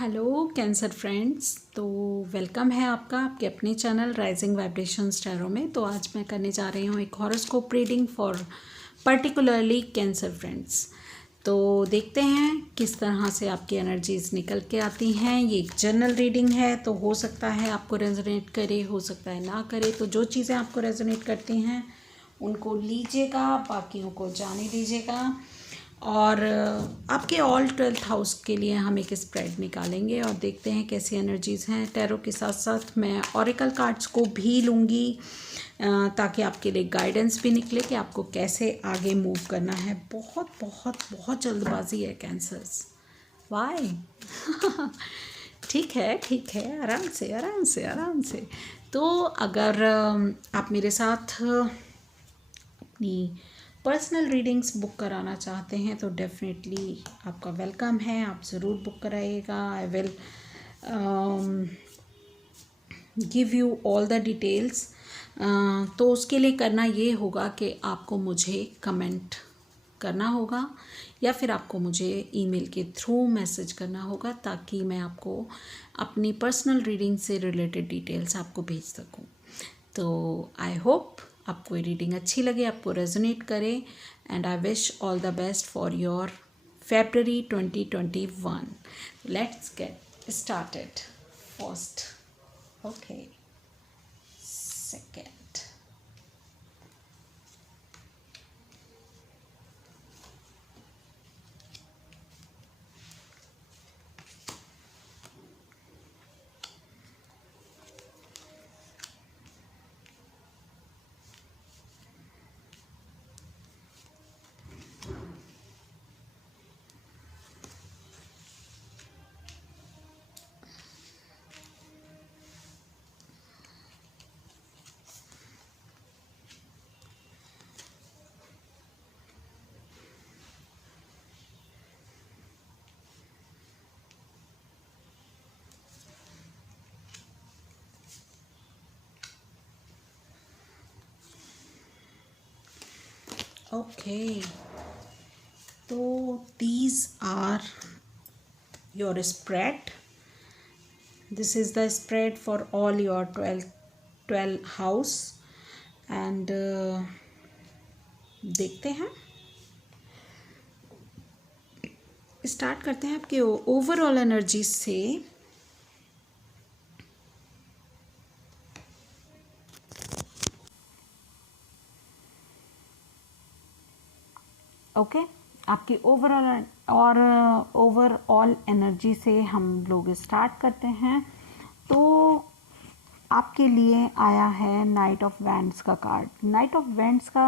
Hello cancer friends. तो welcome है आपका आपके अपने चैनल राइजिंग वाइब्रेशंस टैरो में। तो आज मैं करने जा रही हूँ एक horoscope reading for particularly cancer friends. तो देखते हैं किस तरह से आपकी एनर्जीज निकल के आती हैं। ये एक जनरल रीडिंग है, तो हो सकता है आपको रेजोनेट करे, हो सकता है ना करे। तो जो चीज़ें आपको रेजोनेट करती हैं उनको लीजिएगा, बाकियों को जाने दीजिएगा। और आपके ऑल 12th हाउस के लिए हम एक स्प्रेड निकालेंगे और देखते हैं कैसी एनर्जीज़ हैं। टैरो के साथ साथ मैं ऑरिकल कार्ड्स को भी लूँगी ताकि आपके लिए गाइडेंस भी निकले कि आपको कैसे आगे मूव करना है। बहुत बहुत बहुत जल्दबाजी है कैंसर्स, वाई ठीक है, आराम से आराम से आराम से। तो अगर आप मेरे साथ अपनी पर्सनल रीडिंग्स बुक कराना चाहते हैं तो डेफिनेटली आपका वेलकम है, आप ज़रूर बुक कराइएगा। I will give you all the details. तो उसके लिए करना ये होगा कि आपको मुझे कमेंट करना होगा या फिर आपको मुझे ईमेल के थ्रू मैसेज करना होगा ताकि मैं आपको अपनी पर्सनल रीडिंग से रिलेटेड डिटेल्स आपको भेज सकूं। तो आई होप आपको ये रीडिंग अच्छी लगे, आपको रेजोनेट करे, and I wish all the best for your February 2021. Let's get started. First, okay, second. Okay, so these are your spread. This is the spread for all your 12 house and देखते हैं, start करते हैं आपके overall energy से। Okay, आपकी overall energy से हम लोग स्टार्ट करते हैं। तो आपके लिए आया है नाइट ऑफ वैंड्स का कार्ड। नाइट ऑफ वैंड्स का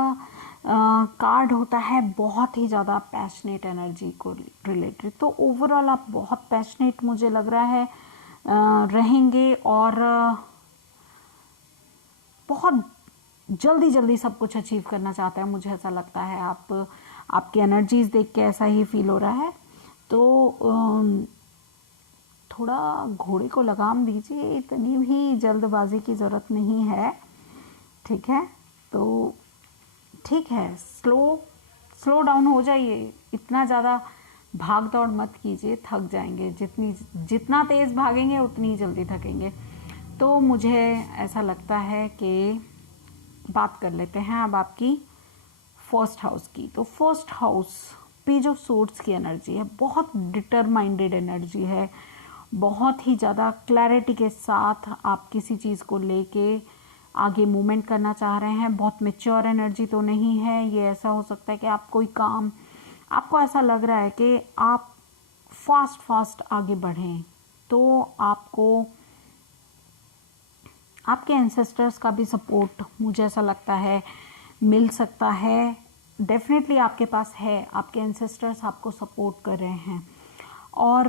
कार्ड होता है बहुत ही ज़्यादा पैशनेट एनर्जी को रिलेटेड। तो ओवरऑल आप बहुत पैशनेट मुझे लग रहा है रहेंगे और बहुत जल्दी जल्दी सब कुछ अचीव करना चाहते हैं, मुझे ऐसा लगता है। आपकी एनर्जीज देख के ऐसा ही फील हो रहा है। तो थोड़ा घोड़े को लगाम दीजिए, इतनी भी जल्दबाजी की ज़रूरत नहीं है, ठीक है। तो ठीक है, स्लो डाउन हो जाइए, इतना ज़्यादा भाग दौड़ मत कीजिए, थक जाएंगे। जितना तेज़ भागेंगे उतनी जल्दी थकेंगे। तो मुझे ऐसा लगता है कि बात कर लेते हैं अब आपकी फर्स्ट हाउस की। तो first house page of swords की एनर्जी है, बहुत डिटरमाइंडेड एनर्जी है, बहुत ही ज़्यादा क्लैरिटी के साथ आप किसी चीज़ को लेके आगे मूवमेंट करना चाह रहे हैं। बहुत मैच्योर एनर्जी तो नहीं है ये। ऐसा हो सकता है कि आप कोई काम, आपको ऐसा लग रहा है कि आप फास्ट आगे बढ़ें, तो आपको आपके एंसेस्टर्स का भी सपोर्ट मुझे ऐसा लगता है मिल सकता है। डेफिनेटली आपके पास है, आपके एंसेस्टर्स आपको सपोर्ट कर रहे हैं। और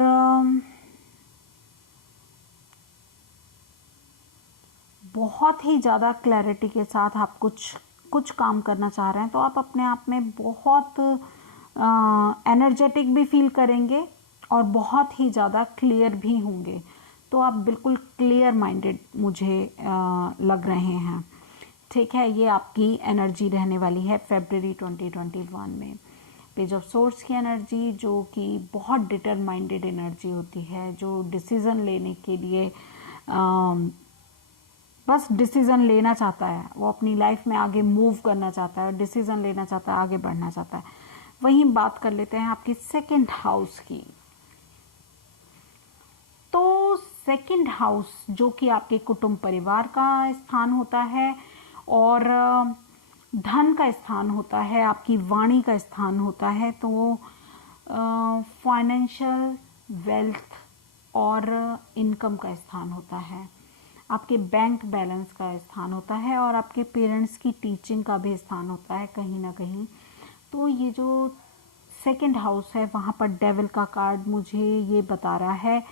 बहुत ही ज़्यादा क्लैरिटी के साथ आप कुछ काम करना चाह रहे हैं। तो आप अपने आप में बहुत एनर्जेटिक भी फील करेंगे और बहुत ही ज़्यादा क्लियर भी होंगे। तो आप बिल्कुल क्लियर माइंडेड मुझे लग रहे हैं, ठीक है। ये आपकी एनर्जी रहने वाली है February 2021 में। पेज ऑफ सोर्स की एनर्जी जो कि बहुत डिटरमाइंडेड एनर्जी होती है, जो डिसीज़न लेने के लिए बस डिसीज़न लेना चाहता है, वो अपनी लाइफ में आगे मूव करना चाहता है, डिसीज़न लेना चाहता है, आगे बढ़ना चाहता है। वहीं बात कर लेते हैं आपकी सेकंड हाउस की। तो सेकंड हाउस जो कि आपके कुटुंब परिवार का स्थान होता है और धन का स्थान होता है, आपकी वाणी का स्थान होता है, तो फाइनेंशियल वेल्थ और इनकम का स्थान होता है, आपके बैंक बैलेंस का स्थान होता है और आपके पेरेंट्स की टीचिंग का भी स्थान होता है कहीं ना कहीं। तो ये जो सेकंड हाउस है वहाँ पर डेविल का कार्ड मुझे ये बता रहा है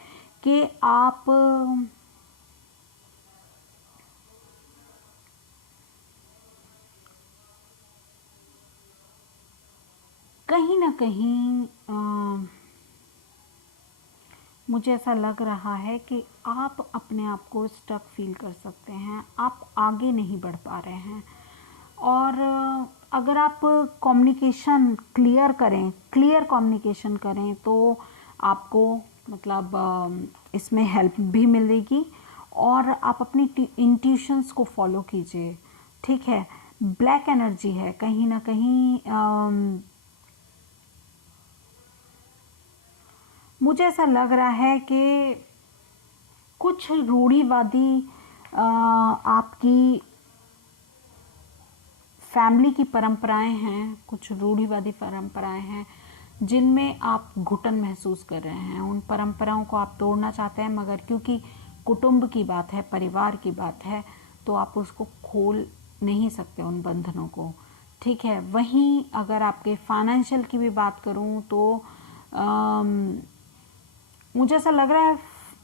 कि आप कहीं ना कहीं मुझे ऐसा लग रहा है कि आप अपने आप को स्टक फील कर सकते हैं, आप आगे नहीं बढ़ पा रहे हैं। और अगर आप कम्युनिकेशन क्लियर कम्युनिकेशन करें तो आपको मतलब इसमें हेल्प भी मिलेगी और आप अपनी इंट्यूशंस को फॉलो कीजिए, ठीक है। ब्लैक एनर्जी है कहीं ना कहीं, मुझे ऐसा लग रहा है कि कुछ रूढ़िवादी आपकी फैमिली की परंपराएं हैं, कुछ रूढ़िवादी परंपराएं हैं जिनमें आप घुटन महसूस कर रहे हैं। उन परंपराओं को आप तोड़ना चाहते हैं, मगर क्योंकि कुटुंब की बात है, परिवार की बात है, तो आप उसको खोल नहीं सकते उन बंधनों को, ठीक है। वहीं अगर आपके फाइनेंशियल की भी बात करूं तो मुझे ऐसा लग रहा है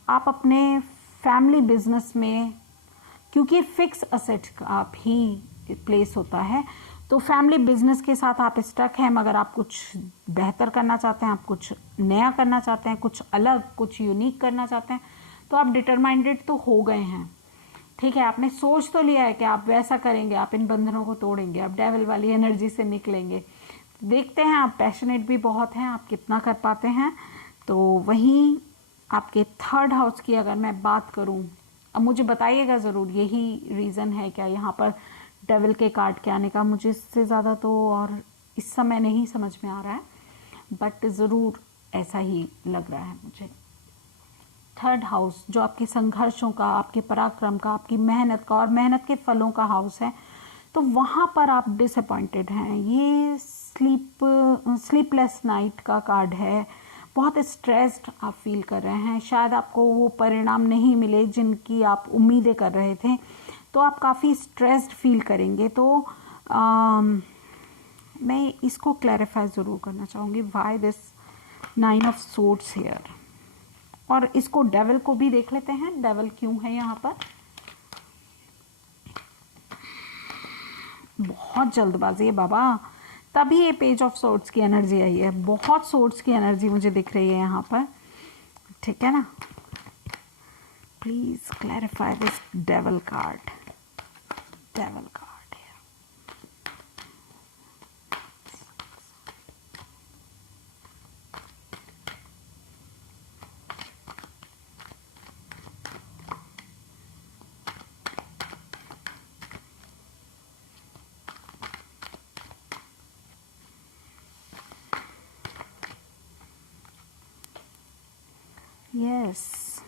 आप अपने फैमिली बिजनेस में, क्योंकि फिक्स असेट का भी प्लेस होता है, तो फैमिली बिजनेस के साथ आप स्टक हैं, मगर आप कुछ बेहतर करना चाहते हैं, आप कुछ नया करना चाहते हैं, कुछ अलग, कुछ यूनिक करना चाहते हैं, तो आप डिटरमाइंडेड तो हो गए हैं, ठीक है। आपने सोच तो लिया है कि आप वैसा करेंगे, आप इन बंधनों को तोड़ेंगे, आप डेविल वाली एनर्जी से निकलेंगे। देखते हैं, आप पैशनेट भी बहुत हैं, आप कितना कर पाते हैं। तो वहीं आपके थर्ड हाउस की अगर मैं बात करूं, अब मुझे बताइएगा ज़रूर यही रीज़न है क्या यहाँ पर डेविल के कार्ड के आने का। मुझे इससे ज़्यादा तो और इस समय नहीं समझ में आ रहा है, बट ज़रूर ऐसा ही लग रहा है मुझे। थर्ड हाउस जो आपके संघर्षों का, आपके पराक्रम का, आपकी मेहनत का और मेहनत के फलों का हाउस है, तो वहाँ पर आप डिसअपॉइंटेड हैं। ये स्लीपलेस नाइट का कार्ड है, बहुत स्ट्रेस्ड आप फील कर रहे हैं, शायद आपको वो परिणाम नहीं मिले जिनकी आप उम्मीदें कर रहे थे, तो आप काफ़ी स्ट्रेस्ड फील करेंगे। तो मैं इसको क्लैरिफाई ज़रूर करना चाहूँगी, why this 9 of swords here. और इसको डेविल को भी देख लेते हैं, डेविल क्यों है यहाँ पर। बहुत जल्दबाजी है बाबा, तभी ये पेज ऑफ सोर्ड्स की एनर्जी आई है, बहुत सोर्ड्स की एनर्जी मुझे दिख रही है यहाँ पर, ठीक है ना। Please clarify this devil card, devil card. Yes,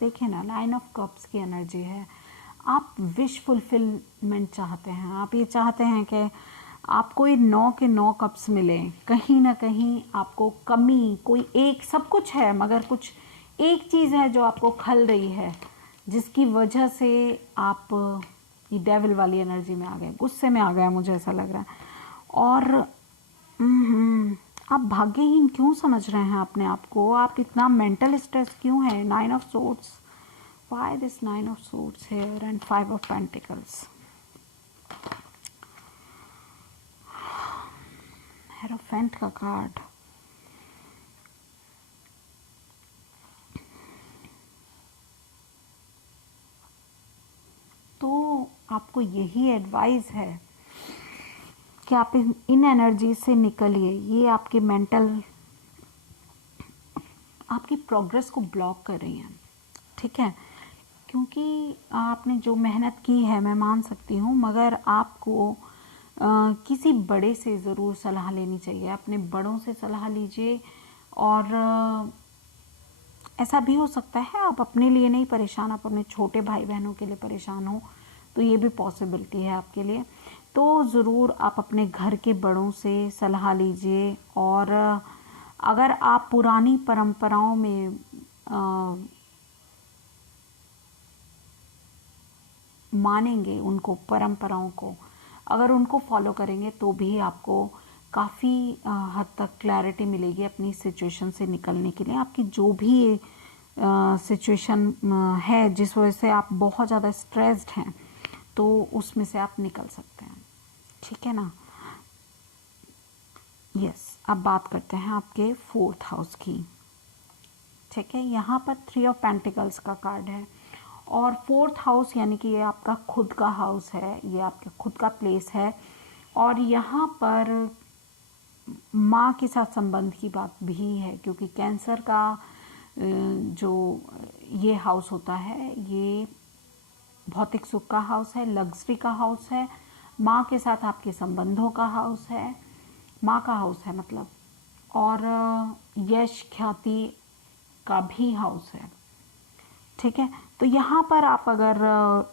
देखिए ना, 9 ऑफ कप्स की एनर्जी है। आप विश फुलफिलमेंट चाहते हैं, आप ये चाहते हैं कि आपको ये 9 के 9 कप्स मिले। कहीं ना कहीं आपको कमी, कोई एक, सब कुछ है मगर कुछ एक चीज़ है जो आपको खल रही है, जिसकी वजह से आप ये डेविल वाली एनर्जी में आ गए, गुस्से में आ गए, मुझे ऐसा लग रहा है। और आप भाग्यहीन क्यों समझ रहे हैं अपने आप को, आप इतना मेंटल स्ट्रेस क्यों है। 9 of swords, why this 9 of swords here and 5 of pentacles. Hierophant का कार्ड, तो आपको यही एडवाइस है कि आप इन एनर्जी से निकलिए। ये आपके मेंटल, आपकी प्रोग्रेस को ब्लॉक कर रही हैं, ठीक है। क्योंकि आपने जो मेहनत की है मैं मान सकती हूँ, मगर आपको किसी बड़े से ज़रूर सलाह लेनी चाहिए। अपने बड़ों से सलाह लीजिए। और ऐसा भी हो सकता है आप अपने लिए नहीं परेशान, आप अपने छोटे भाई बहनों के लिए परेशान हो, तो ये भी पॉसिबिलिटी है आपके लिए। तो ज़रूर आप अपने घर के बड़ों से सलाह लीजिए। और अगर आप पुरानी परंपराओं में मानेंगे, उनको परंपराओं को अगर उनको फॉलो करेंगे, तो भी आपको काफ़ी हद तक क्लैरिटी मिलेगी अपनी सिचुएशन से निकलने के लिए। आपकी जो भी सिचुएशन है जिस वजह से आप बहुत ज़्यादा स्ट्रेस्ड हैं, तो उसमें से आप निकल सकते हैं, ठीक है ना। यस, अब बात करते हैं आपके 4th हाउस की, ठीक है। यहाँ पर 3 ऑफ पेंटिकल्स का कार्ड है और 4th हाउस यानी कि ये आपका खुद का हाउस है, ये आपका खुद का प्लेस है। और यहाँ पर माँ के साथ संबंध की बात भी है, क्योंकि कैंसर का जो ये हाउस होता है, ये भौतिक सुख का हाउस है, लग्जरी का हाउस है, माँ के साथ आपके संबंधों का हाउस है, माँ का हाउस है मतलब। और यश ख्याति का भी हाउस है, ठीक है। तो यहाँ पर आप अगर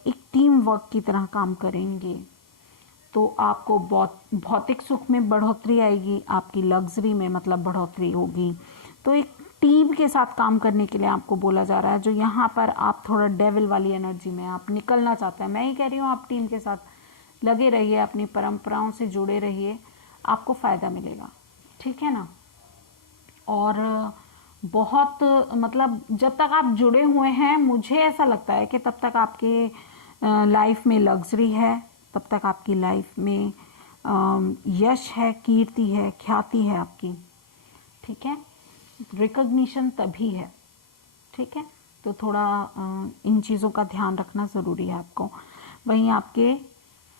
एक टीम वर्क की तरह काम करेंगे, तो आपको भौतिक सुख में बढ़ोतरी आएगी, आपकी लग्जरी में मतलब बढ़ोतरी होगी। तो एक टीम के साथ काम करने के लिए आपको बोला जा रहा है। जो यहाँ पर आप थोड़ा डेविल वाली एनर्जी में आप निकलना चाहते हैं, मैं ही कह रही हूँ, आप टीम के साथ लगे रहिए, अपनी परंपराओं से जुड़े रहिए, आपको फ़ायदा मिलेगा, ठीक है ना। और बहुत मतलब जब तक आप जुड़े हुए हैं, मुझे ऐसा लगता है कि तब तक आपके लाइफ में लग्जरी है, तब तक आपकी लाइफ में यश है, कीर्ति है, ख्याति है आपकी, ठीक है। रिकॉग्निशन तभी है, ठीक है। तो थोड़ा इन चीज़ों का ध्यान रखना ज़रूरी है आपको। वहीं आपके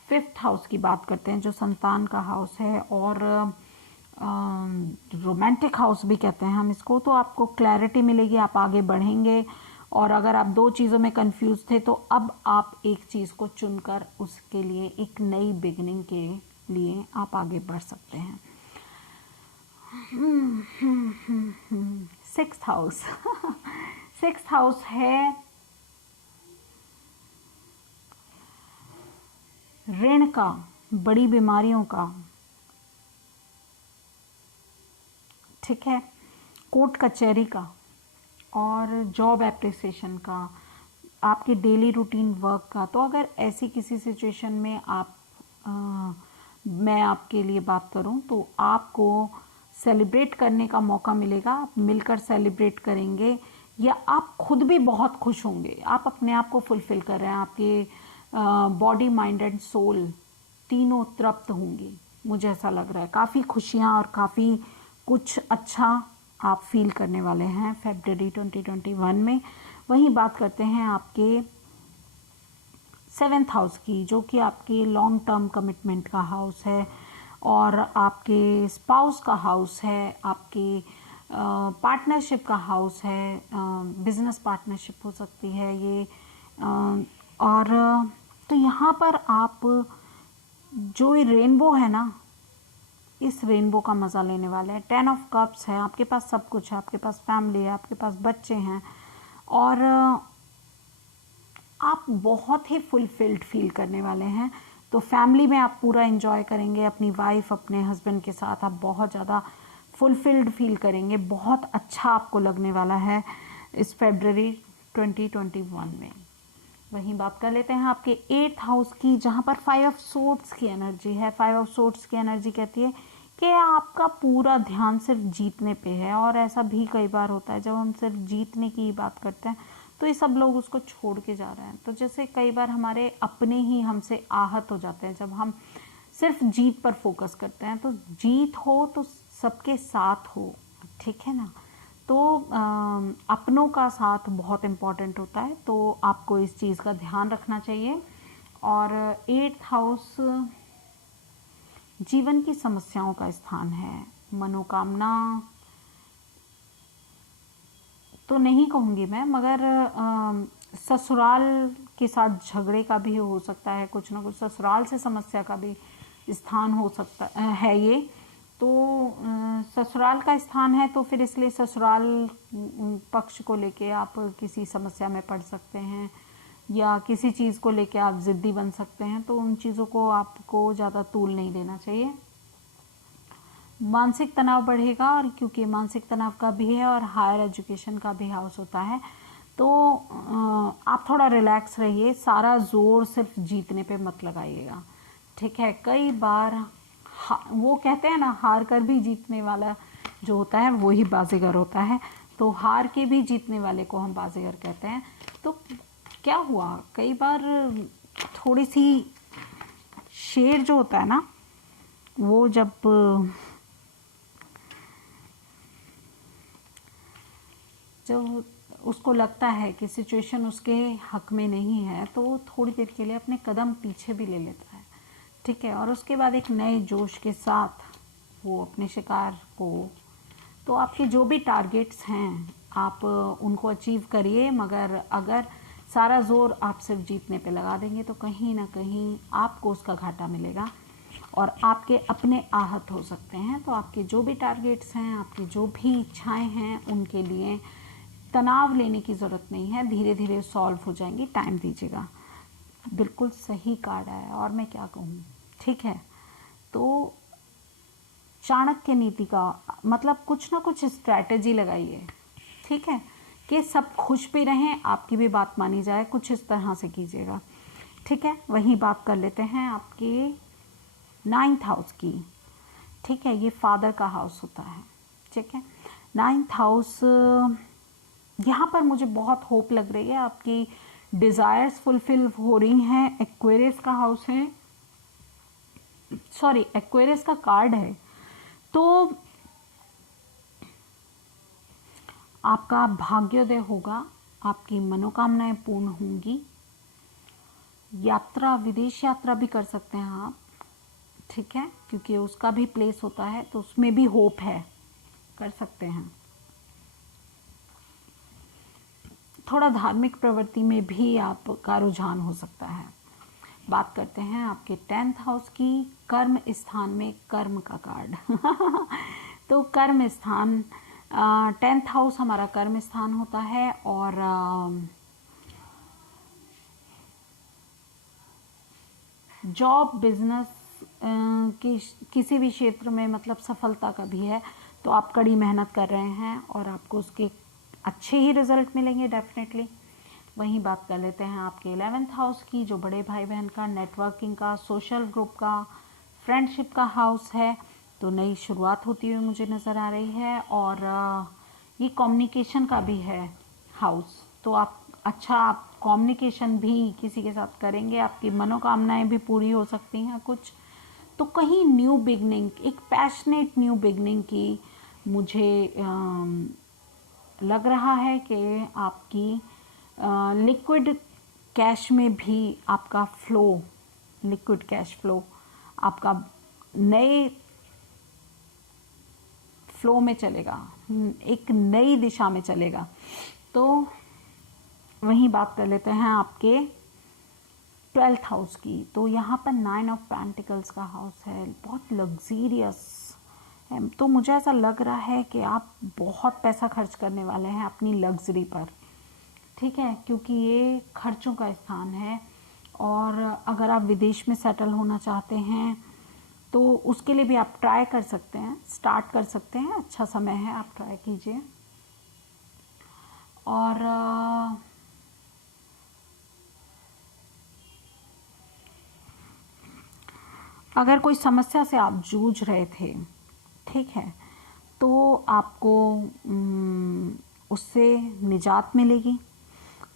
5th हाउस की बात करते हैं, जो संतान का हाउस है और रोमांटिक हाउस भी कहते हैं हम इसको। तो आपको क्लैरिटी मिलेगी, आप आगे बढ़ेंगे। और अगर आप 2 चीज़ों में कंफ्यूज थे, तो अब आप एक चीज़ को चुनकर उसके लिए एक नई बिगनिंग के लिए आप आगे बढ़ सकते हैं। 6th हाउस 6th हाउस है ऋण का, बड़ी बीमारियों का, ठीक है, कोर्ट कचहरी का और जॉब एप्रिसिएशन का, आपके डेली रूटीन वर्क का। तो अगर ऐसी किसी सिचुएशन में आप मैं आपके लिए बात करूं, तो आपको सेलिब्रेट करने का मौका मिलेगा। आप मिलकर सेलिब्रेट करेंगे, या आप खुद भी बहुत खुश होंगे, आप अपने आप को फुलफिल कर रहे हैं, आपके बॉडी माइंड एंड सोल तीनों तृप्त होंगी। मुझे ऐसा लग रहा है काफ़ी खुशियाँ और काफ़ी कुछ अच्छा आप फील करने वाले हैं फरवरी 2021 में। वहीं बात करते हैं आपके 7th हाउस की, जो कि आपके लॉन्ग टर्म कमिटमेंट का हाउस है और आपके स्पाउस का हाउस है, आपके पार्टनरशिप का हाउस है, बिजनेस पार्टनरशिप हो सकती है ये। और तो यहाँ पर आप जो ये रेनबो है ना, इस रेनबो का मज़ा लेने वाले हैं। 10 ऑफ कप्स है, आपके पास सब कुछ है, आपके पास फैमिली है, आपके पास बच्चे हैं और आप बहुत ही फुलफिल्ड फील करने वाले हैं। तो फैमिली में आप पूरा एंजॉय करेंगे, अपनी वाइफ अपने हस्बैंड के साथ आप बहुत ज़्यादा फुलफिल्ड फील करेंगे। बहुत अच्छा आपको लगने वाला है इस फरवरी 2021 में। वहीं बात कर लेते हैं आपके 8th हाउस की, जहाँ पर 5 ऑफ सोर्ड्स की एनर्जी है। 5 ऑफ सोर्ड्स की एनर्जी कहती है कि आपका पूरा ध्यान सिर्फ जीतने पे है। और ऐसा भी कई बार होता है, जब हम सिर्फ जीतने की बात करते हैं तो ये सब लोग उसको छोड़ के जा रहे हैं। तो जैसे कई बार हमारे अपने ही हमसे आहत हो जाते हैं जब हम सिर्फ जीत पर फोकस करते हैं। तो जीत हो तो सबके साथ हो, ठीक है ना। तो अपनों का साथ बहुत इम्पॉर्टेंट होता है, तो आपको इस चीज़ का ध्यान रखना चाहिए। और 8th हाउस जीवन की समस्याओं का स्थान है। मनोकामना तो नहीं कहूँगी मैं, मगर ससुराल के साथ झगड़े का भी हो सकता है, कुछ ना कुछ ससुराल से समस्या का भी स्थान हो सकता है ये। तो ससुराल का स्थान है तो फिर इसलिए ससुराल पक्ष को लेके आप किसी समस्या में पड़ सकते हैं, या किसी चीज़ को लेके आप ज़िद्दी बन सकते हैं। तो उन चीज़ों को आपको ज़्यादा तूल नहीं देना चाहिए। मानसिक तनाव बढ़ेगा, और क्योंकि मानसिक तनाव का भी है और हायर एजुकेशन का भी हाउस होता है, तो आप थोड़ा रिलैक्स रहिए। सारा जोर सिर्फ जीतने पे मत लगाइएगा, ठीक है। कई बार वो कहते हैं ना, हार कर भी जीतने वाला जो होता है वो ही बाजीगर होता है। तो हार के भी जीतने वाले को हम बाजीगर कहते हैं। तो क्या हुआ, कई बार थोड़ी सी शेर जो होता है ना, वो जब उसको लगता है कि सिचुएशन उसके हक में नहीं है, तो वो थोड़ी देर के लिए अपने कदम पीछे भी ले लेता है, ठीक है। और उसके बाद एक नए जोश के साथ वो अपने शिकार को, तो आपके जो भी टारगेट्स हैं आप उनको अचीव करिए, मगर अगर सारा जोर आप सिर्फ जीतने पे लगा देंगे तो कहीं ना कहीं आपको उसका घाटा मिलेगा और आपके अपने आहत हो सकते हैं। तो आपके जो भी टारगेट्स हैं, आपकी जो भी इच्छाएं हैं, उनके लिए तनाव लेने की ज़रूरत नहीं है, धीरे धीरे सॉल्व हो जाएंगी, टाइम दीजिएगा। बिल्कुल सही कार्ड आया, और मैं क्या कहूँ, ठीक है। तो चाणक्य नीति का मतलब कुछ ना कुछ स्ट्रैटेजी लगाइए, ठीक है, कि सब खुश भी रहें, आपकी भी बात मानी जाए, कुछ इस तरह से कीजिएगा, ठीक है। वहीं बात कर लेते हैं आपके 9th हाउस की, ठीक है। ये फादर का हाउस होता है, ठीक है। 9th हाउस, यहाँ पर मुझे बहुत होप लग रही है, आपकी डिज़ायर्स फुलफिल हो रही हैं। एक्वेरियस का हाउस है, सॉरी एक्वेरियस का कार्ड है। तो आपका भाग्योदय होगा, आपकी मनोकामनाएं पूर्ण होंगी। यात्रा, विदेश यात्रा भी कर सकते हैं आप, ठीक है, क्योंकि उसका भी प्लेस होता है, तो उसमें भी होप है, कर सकते हैं। थोड़ा धार्मिक प्रवृत्ति में भी आपका रुझान हो सकता है। बात करते हैं आपके 10th हाउस की, कर्म स्थान में कर्म का कार्ड तो कर्म स्थान, 10th हाउस हमारा कर्म स्थान होता है, और जॉब, बिजनेस की किसी भी क्षेत्र में मतलब सफलता का भी है, तो आप कड़ी मेहनत कर रहे हैं और आपको उसके अच्छे ही रिजल्ट मिलेंगे डेफिनेटली। वहीं बात कर लेते हैं आपके 11th हाउस की, जो बड़े भाई बहन का, नेटवर्किंग का, सोशल ग्रुप का, फ्रेंडशिप का हाउस है। तो नई शुरुआत होती हुई मुझे नज़र आ रही है, और ये कम्युनिकेशन का भी है हाउस। तो आप आप कम्युनिकेशन भी किसी के साथ करेंगे, आपकी मनोकामनाएं भी पूरी हो सकती हैं कुछ। तो कहीं न्यू बिगनिंग, एक पैशनेट न्यू बिगनिंग की मुझे लग रहा है कि आपकी लिक्विड कैश में भी आपका फ्लो, लिक्विड कैश फ्लो आपका नए फ्लो में चलेगा, एक नई दिशा में चलेगा। तो वहीं बात कर लेते हैं आपके 12th हाउस की। तो यहाँ पर 9 ऑफ पेंटिकल्स का हाउस है, बहुत लग्जीरियस है। तो मुझे ऐसा लग रहा है कि आप बहुत पैसा खर्च करने वाले हैं अपनी लग्जरी पर, ठीक है, क्योंकि ये खर्चों का स्थान है। और अगर आप विदेश में सेटल होना चाहते हैं तो उसके लिए भी आप ट्राई कर सकते हैं, स्टार्ट कर सकते हैं, अच्छा समय है, आप ट्राई कीजिए। और अगर कोई समस्या से आप जूझ रहे थे, ठीक है, तो आपको उससे निजात मिलेगी,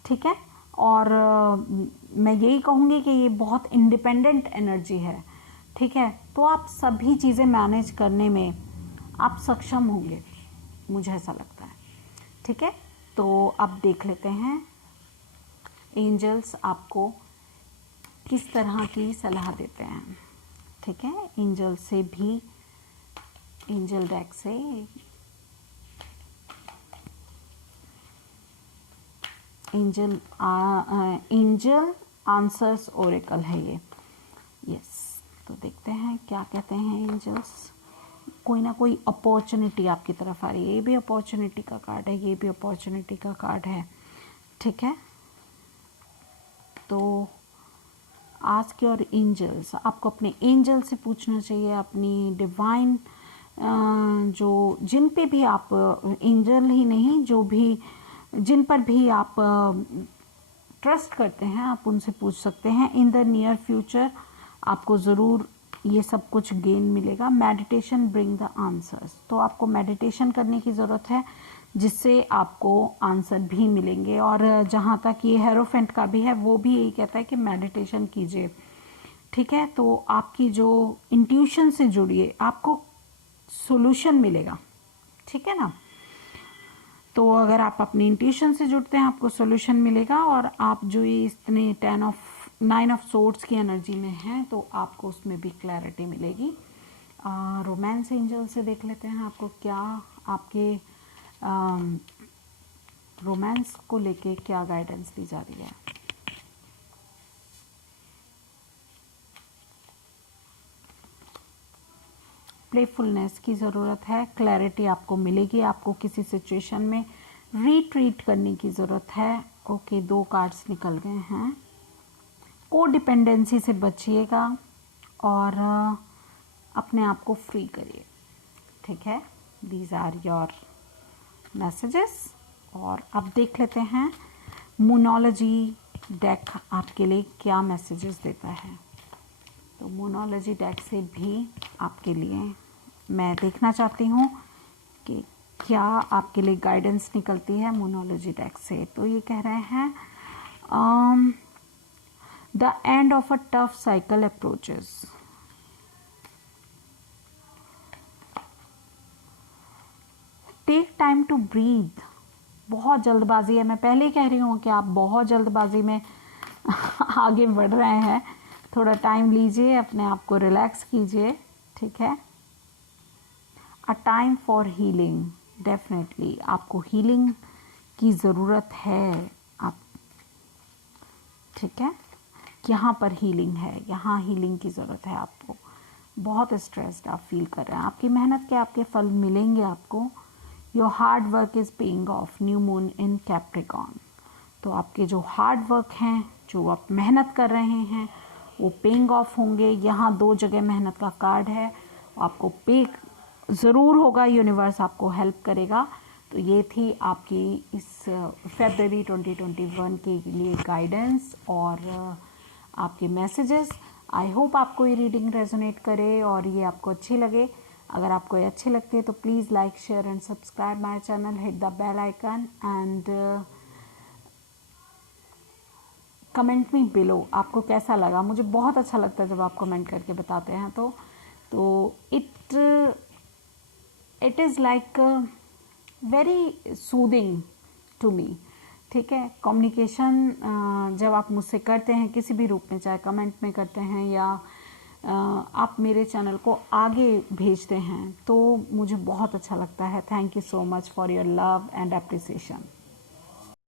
ठीक है। और मैं यही कहूँगी कि ये बहुत इंडिपेंडेंट एनर्जी है, ठीक है। तो आप सभी चीज़ें मैनेज करने में आप सक्षम होंगे, मुझे ऐसा लगता है, ठीक है। तो अब देख लेते हैं एंजल्स आपको किस तरह की सलाह देते हैं, ठीक है। एंजल से भी, एंजल डेक से एंजल आंसर्स ओरेकल है ये। यस, तो देखते हैं क्या कहते हैं एंजल्स। कोई ना कोई अपॉर्चुनिटी आपकी तरफ आ रही है। ये भी अपॉर्चुनिटी का कार्ड है, ये भी अपॉर्चुनिटी का कार्ड है, ठीक है। तो आज के और एंजल्स, आपको अपने एंजल से पूछना चाहिए, अपनी डिवाइन जो जिन पे भी आप, एंजल ही नहीं, जो भी जिन पर भी आप ट्रस्ट करते हैं, आप उनसे पूछ सकते हैं। इन द नियर फ्यूचर आपको ज़रूर ये सब कुछ गेन मिलेगा। मेडिटेशन ब्रिंग द आंसर्स, तो आपको मेडिटेशन करने की ज़रूरत है जिससे आपको आंसर भी मिलेंगे। और जहाँ तक ये हेरोफेंट का भी है, वो भी यही कहता है कि मेडिटेशन कीजिए, ठीक है। तो आपकी जो इंट्यूशन से जुड़िए, आपको सॉल्यूशन मिलेगा, ठीक है ना। तो अगर आप अपनी इंट्यूशन से जुड़ते हैं, आपको सॉल्यूशन मिलेगा। और आप जो ये इतने 9 ऑफ सोर्ड्स की एनर्जी में हैं, तो आपको उसमें भी क्लैरिटी मिलेगी। रोमांस एंजल से देख लेते हैं आपको क्या, आपके रोमांस को लेके क्या गाइडेंस दी जा रही है। प्लेफुलनेस की ज़रूरत है, क्लैरिटी आपको मिलेगी। आपको किसी सिचुएशन में रिट्रीट करने की ज़रूरत है। ओके, 2 कार्ड्स निकल गए हैं। कोडिपेंडेंसी से बचिएगा और अपने आप को फ्री करिए, ठीक है। These are your messages. और अब देख लेते हैं मोनोलॉजी डेक आपके लिए क्या मैसेजेस देता है। तो मोनोलॉजी डेक से भी आपके लिए मैं देखना चाहती हूँ कि क्या आपके लिए गाइडेंस निकलती है मोनोलॉजी डेक से। तो ये कह रहे हैं the end of a tough cycle approaches. Take time to breathe. बहुत जल्दबाजी है, मैं पहले ही कह रही हूँ कि आप बहुत जल्दबाजी में आगे बढ़ रहे हैं। थोड़ा टाइम लीजिए, अपने आप को रिलैक्स कीजिए, ठीक है। A time for healing, definitely आपको हीलिंग की ज़रूरत है। आप, ठीक है, यहाँ पर हीलिंग है, यहाँ हीलिंग की ज़रूरत है आपको। बहुत स्ट्रेस्ड आप फील कर रहे हैं, आपकी मेहनत के आपके फल मिलेंगे आपको। Your hard work is paying off, new moon in Capricorn. तो आपके जो हार्ड वर्क हैं, जो आप मेहनत कर रहे हैं, वो पेइंग ऑफ होंगे। यहाँ 2 जगह मेहनत का कार्ड है, आपको पे ज़रूर होगा, यूनिवर्स आपको हेल्प करेगा। तो ये थी आपकी इस फरवरी 2021 के लिए गाइडेंस और आपके मैसेजेस। आई होप आपको ये रीडिंग रेजोनेट करे और ये आपको अच्छी लगे। अगर आपको ये अच्छी लगती है तो please like, share and subscribe my channel, hit the bell icon and comment me below आपको कैसा लगा। मुझे बहुत अच्छा लगता है जब आप कमेंट करके बताते हैं। तो it is like very soothing to me, ठीक है। कम्युनिकेशन जब आप मुझसे करते हैं किसी भी रूप में, चाहे कमेंट में करते हैं या आप मेरे चैनल को आगे भेजते हैं, तो मुझे बहुत अच्छा लगता है। Thank you so much for your love and appreciation.